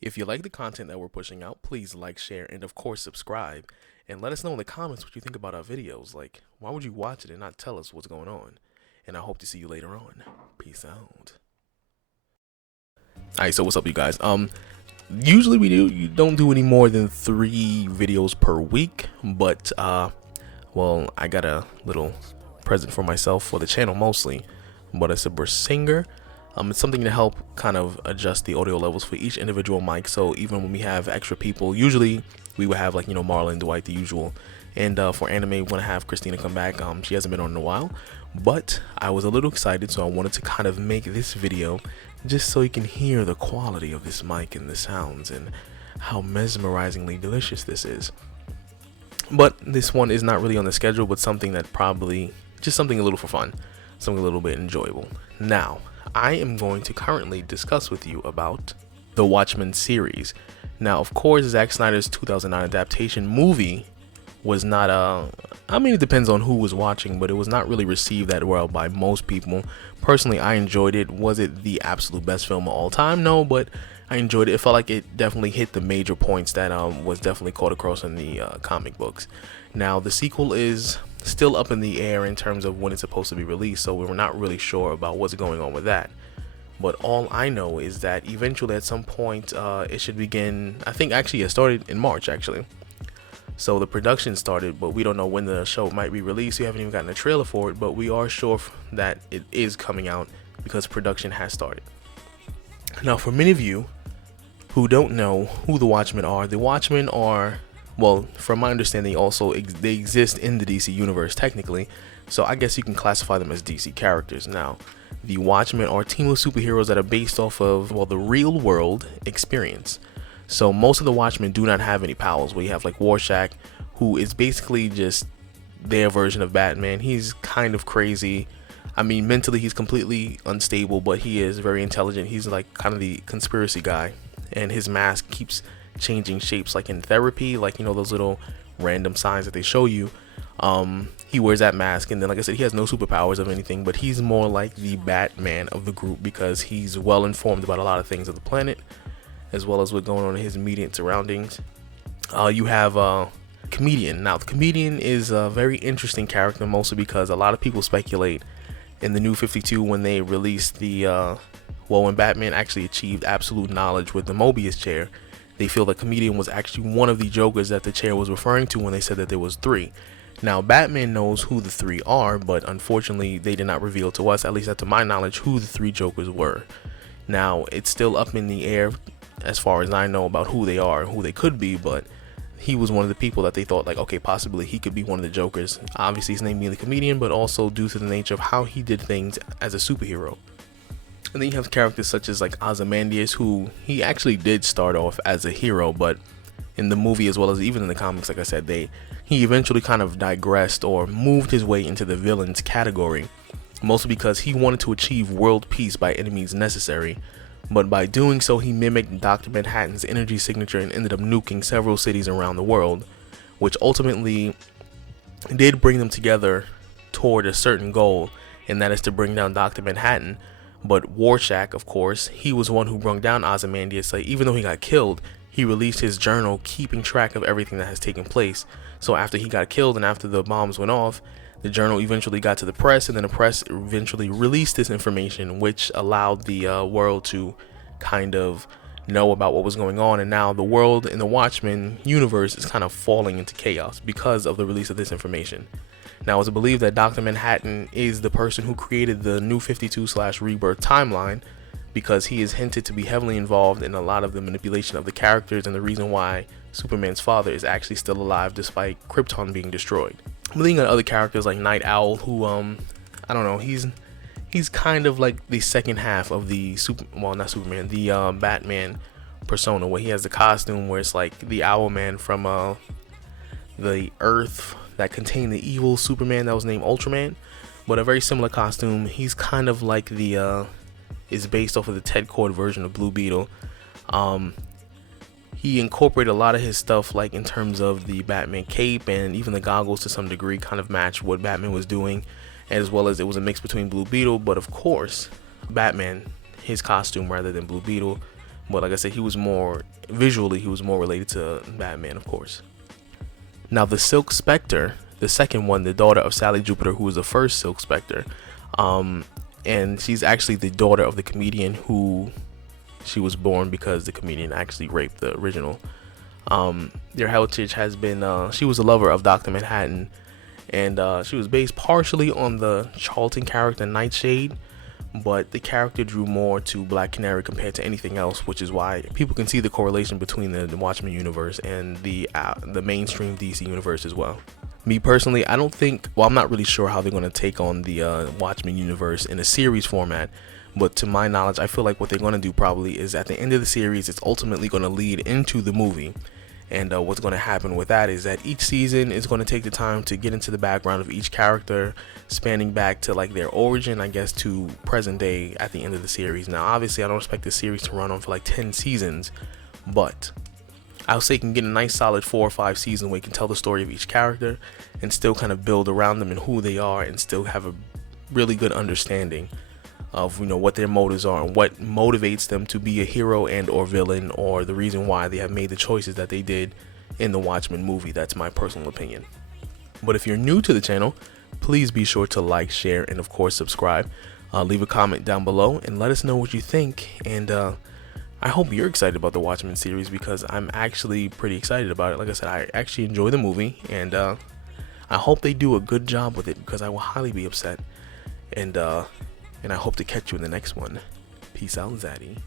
If you like the content that we're pushing out, please like, share, and of course subscribe. And let us know in the comments what you think about our videos. Like, why would you watch it and not tell us what's going on? And I hope to see you later on. Peace out. Alright, so what's up, you guys? Usually you don't do any more than 3 videos per week, but well, I got a little present for myself for the channel mostly, but it's a singer. It's something to help kind of adjust the audio levels for each individual mic. So even when we have extra people, usually we would have, like, Marlon, Dwight, the usual. And for anime, we want to have Christina come back. She hasn't been on in a while, but I was a little excited, so I wanted to kind of make this video just so you can hear the quality of this mic and the sounds and how mesmerizingly delicious this is. But this one is not really on the schedule, but something that probably just something a little for fun, something a little bit enjoyable. Now, I am going to currently discuss with you about the Watchmen series. Now, of course, Zack Snyder's 2009 adaptation movie was not I mean, it depends on who was watching, but it was not really received that well by most people. Personally, I enjoyed it. Was it the absolute best film of all time? No, but I enjoyed it. It felt like it definitely hit the major points that was definitely caught across in the comic books. Now, the sequel is still up in the air in terms of when it's supposed to be released, so we're not really sure about what's going on with that. But all I know is that eventually at some point it should begin. I think actually it started in March actually. So the production started, but we don't know when the show might be released. We haven't even gotten a trailer for it, but we are sure that it is coming out because production has started. Now, for many of you who don't know who the Watchmen are, well, from my understanding, also they exist in the DC universe technically, so I guess you can classify them as DC characters. Now, the Watchmen are a team of superheroes that are based off of, well, the real world experience. So most of the Watchmen do not have any powers. We have like Rorschach, who is basically just their version of Batman. He's kind of crazy. I mean, mentally he's completely unstable, but he is very intelligent. He's like kind of the conspiracy guy, and his mask keeps changing shapes, like in therapy, like, those little random signs that they show you. He wears that mask, and then, like I said, he has no superpowers of anything, but he's more like the Batman of the group because he's well informed about a lot of things of the planet, as well as what's going on in his immediate surroundings. You have Comedian. Now, the Comedian is a very interesting character, mostly because a lot of people speculate in the New 52 when they released when Batman actually achieved absolute knowledge with the Mobius chair, they feel that Comedian was actually one of the Jokers that the chair was referring to when they said that there was 3. Now, Batman knows who the 3 are, but unfortunately they did not reveal to us, at least to my knowledge, who the 3 Jokers were. Now, it's still up in the air as far as I know about who they are and who they could be, but he was one of the people that they thought, like, okay, possibly he could be one of the Jokers. Obviously his name being the Comedian, but also due to the nature of how he did things as a superhero. And then you have characters such as like Ozymandias, who he actually did start off as a hero, but in the movie as well as even in the comics, like I said, he eventually kind of digressed or moved his way into the villains category, mostly because he wanted to achieve world peace by any means necessary. But by doing so, he mimicked Dr. Manhattan's energy signature and ended up nuking several cities around the world, which ultimately did bring them together toward a certain goal, and that is to bring down Dr. Manhattan. But Rorschach, of course, he was one who brought down Ozymandias. So even though he got killed, he released his journal keeping track of everything that has taken place. So after he got killed and after the bombs went off, the journal eventually got to the press, and then the press eventually released this information, which allowed the world to kind of know about what was going on. And now the world in the Watchmen universe is kind of falling into chaos because of the release of this information. Now, it's believed that Dr. Manhattan is the person who created the New 52/Rebirth timeline, because he is hinted to be heavily involved in a lot of the manipulation of the characters and the reason why Superman's father is actually still alive despite Krypton being destroyed. But then you got other characters like Night Owl, who I don't know, he's kind of like the second half of the the Batman persona, where he has the costume where it's like the Owlman from the Earth that contained the evil Superman that was named Ultraman, but a very similar costume. He's kind of like is based off of the Ted Kord version of Blue Beetle. He incorporated a lot of his stuff, like in terms of the Batman cape and even the goggles to some degree kind of match what Batman was doing, as well as it was a mix between Blue Beetle. But of course, Batman, his costume rather than Blue Beetle, But like I said, he was more visually, he was more related to Batman, of course. Now the Silk Spectre, the second one, the daughter of Sally Jupiter, who was the first Silk Spectre, and she's actually the daughter of the comedian who she was born because the comedian actually raped the original. Their heritage has been, she was a lover of Dr. Manhattan, and she was based partially on the Charlton character Nightshade, but the character drew more to Black Canary compared to anything else, which is why people can see the correlation between the Watchmen universe and the mainstream DC universe as well. Me personally, I don't think, well, I'm not really sure how they're going to take on the Watchmen universe in a series format, but to my knowledge, I feel like what they're going to do probably is at the end of the series, it's ultimately going to lead into the movie. And what's going to happen with that is that each season is going to take the time to get into the background of each character, spanning back to like their origin, I guess, to present day at the end of the series. Now, obviously, I don't expect the series to run on for like 10 seasons, but I'll say you can get a nice solid 4 or 5 seasons where you can tell the story of each character and still kind of build around them and who they are, and still have a really good understanding of, you know, what their motives are and what motivates them to be a hero and or villain, or the reason why they have made the choices that they did in the Watchmen movie. That's my personal opinion. But if you're new to the channel, please be sure to like, share, and of course subscribe. Leave a comment down below and let us know what you think. And I hope you're excited about the Watchmen series, because I'm actually pretty excited about it. Like I said, I actually enjoy the movie, and I hope they do a good job with it, because I will highly be upset. And I hope to catch you in the next one. Peace out, Zaddy.